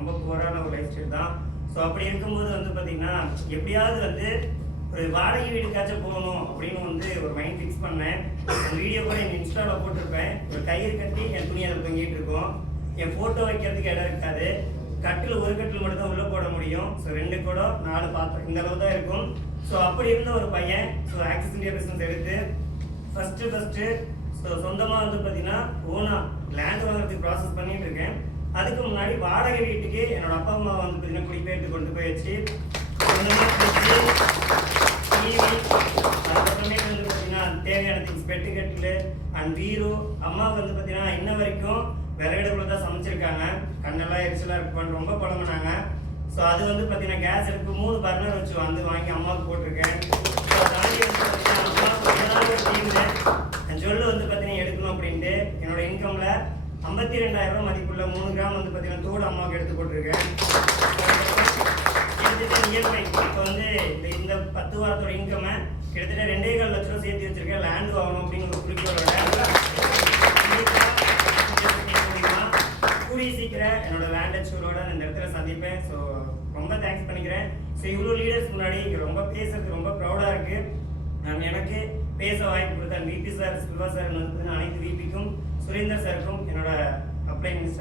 ரொம்ப புவரான ஒரு life style தான். ஸோ அப்படி இருக்கும்போது வந்து பார்த்தீங்கன்னா எப்படியாவது வந்து ஒரு வாடகை வீடுக்காச்சும் போகணும் அப்படின்னு வந்து ஒரு மைண்ட் ஃபிக்ஸ் பண்ணேன். அந்த வீடியோ கூட என் இன்ஸ்டாவில் போட்டிருப்பேன். ஒரு கயிறு கட்டி என் துணி அதில் தொங்கிட்டு இருக்கும். என் ஃபோட்டோ வைக்கிறதுக்கு இடம் இருக்காது. கட்டில் ஒரு கட்டில் மட்டும் தான் உள்ளே போட முடியும். ஸோ 2 குடம் 4 பாத்திரம் இந்த அளவு தான் இருக்கும். ஸோ அப்படி இருந்த ஒரு பையன் ஸோ ஆக்சிஸ் இந்தியா பிஸ்னஸ் எடுத்து ஃபஸ்ட்டு ஸோ சொந்தமாக வந்து பார்த்தீங்கன்னா ஓனாக லேண்ட் வாங்குறதுக்கு ப்ராசஸ் பண்ணிட்டு இருக்கேன். அதுக்கு முன்னாடி வாடகை வீட்டுக்கு என்னோட அப்பா அம்மா வந்து பார்த்தீங்கன்னா குடிபெயர்த்து கொண்டு போய் வச்சு டிவி அதுக்கப்புறமேட்டு வந்து பார்த்தீங்கன்னா தேவையான திங்ஸ் பெட்டு கட்டில் அண்ட் பீரோ. அம்மா வந்து பார்த்தீங்கன்னா இன்ன வரைக்கும் விறகடுப்புல தான் சமைச்சிருக்காங்க. கண்ணெல்லாம் எரிச்சலாக இருக்குன்னு ரொம்ப புலம்புனாங்க. ஸோ அது வந்து பார்த்தீங்கன்னா கேஸ் அடுப்பு 3 பர்னர் வச்சு வந்து வாங்கி அம்மாவுக்கு போட்டிருக்கேன். ஸோ தாண்டி வந்து பார்த்தீங்கன்னா அம்மாவுக்கு ஏதாவது ஒரு டீமில் ஜொல்லு வந்து பார்த்தீங்கன்னா எடுக்கணும் அப்படின்ட்டு என்னோட இன்கமில் 52,000 ரூபா மதிப்புள்ள 3 கிராம் வந்து பார்த்தீங்கன்னா தோடு அம்மாவுக்கு எடுத்து போட்டிருக்கேன். எடுத்துட்டு இயற்கை இப்போ வந்து இந்த 10 வாரத்தோட இன்கம்மை கிட்டத்தட்ட 2.25 லட்ச ரூபா சேர்த்து வச்சிருக்கேன். லேண்ட் வாங்கணும் அப்படின்னு ஒரு குறிக்கோளோட கூடிய சீக்கிரம் என்னோட லேண்ட் அச்சூரோட இந்த இடத்துல சந்திப்பேன். ஸோ ரொம்ப தேங்க்ஸ் பண்ணிக்கிறேன். ஸோ இவ்வளோ லீடர்ஸ் முன்னாடி இங்கே ரொம்ப பேசுறதுக்கு ரொம்ப ப்ரௌடாக இருக்குது. நான் எனக்கு பேச வாய்ப்பு கொடுத்தேன் விபி சார், சில்வா சார் வந்து அனைத்து விபிக்கும், சுரேந்தர் சாருக்கும், என்னோட அப்ளை மிஸ்